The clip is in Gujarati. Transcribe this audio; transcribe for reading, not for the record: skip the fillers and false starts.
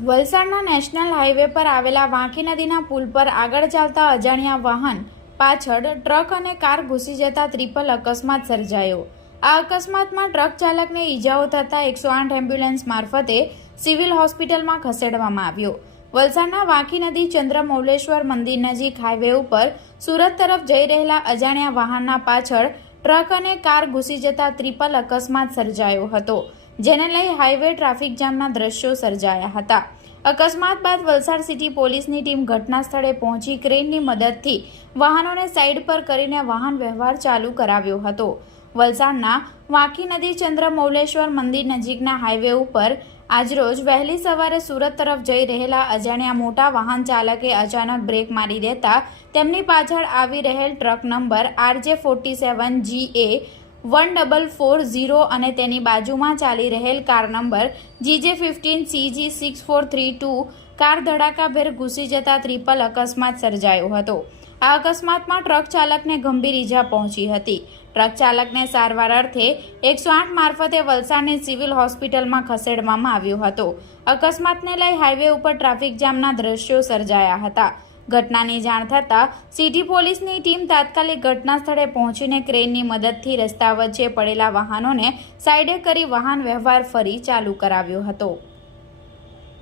વલસાડના નેશનલ હાઈવે પર આવેલા વાંકી નદીના પુલ પર આગળ ચાલતા અજાણ્યા વાહન પાછળ ટ્રક અને કાર ઘૂસી જતા ટ્રિપલ અકસ્માત સર્જાયો। આ અકસ્માતમાં ટ્રક ચાલકને ઈજાઓ થતા 108 એમ્બ્યુલન્સ મારફતે સિવિલ હોસ્પિટલમાં ખસેડવામાં આવ્યો। વલસાડના વાંકી નદી ચંદ્રમૌલેશ્વર મંદિર નજીક હાઈવે ઉપર સુરત તરફ જઈ રહેલા અજાણ્યા વાહનના પાછળ ટ્રક અને કાર ઘૂસી જતા ટ્રિપલ અકસ્માત સર્જાયો હતો, જેને લઈ હાઈવે ટ્રાફિક જામના દ્રશ્યો સર્જાયા હતા। અકસ્માત બાદ વલસાડ સિટી પોલીસની ટીમ ઘટના સ્થળે પહોંચી ક્રેનની મદદથી વાહનોને સાઈડ પર કરીને વાહન વ્યવહાર ચાલુ કરાવ્યો હતો। વલસાડના વાંકી નદી ચંદ્રમૌલેશ્વર મંદિર નજીકના હાઈવે ઉપર આજરોજ વહેલી સવારે સુરત તરફ જઈ રહેલા અજાણ્યા મોટા વાહન ચાલકે અચાનક બ્રેક મારી દેતા તેમની પાછળ આવી રહેલ ટ્રક નંબર RJ47GA 1440 અને તેની બાજુમાં ચાલી રહેલ કાર નંબર GJ15CG6432 કાર ધડાકાભેર ઘૂસી જતા ટ્રિપલ અકસ્માત સર્જાયો હતો। આ અકસ્માતમાં ટ્રક ચાલકને ગંભીર ઈજા પહોંચી હતી। ટ્રક ચાલકને સારવાર અર્થે 108 મારફતે વલસાડની સિવિલ હોસ્પિટલમાં ખસેડવામાં આવ્યો હતો। અકસ્માતને લઈ હાઈવે ઉપર ટ્રાફિક જામના દ્રશ્યો સર્જાયા હતા। ઘટનાની જાણ થતાં સિટી પોલીસની ટીમ તાત્કાલિક ઘટના સ્થળે પહોંચીને ક્રેનની મદદથી રસ્તા વચ્ચે પડેલા વાહનોને સાઈડે કરી વાહન વ્યવહાર ફરી ચાલુ કરાવ્યો હતો।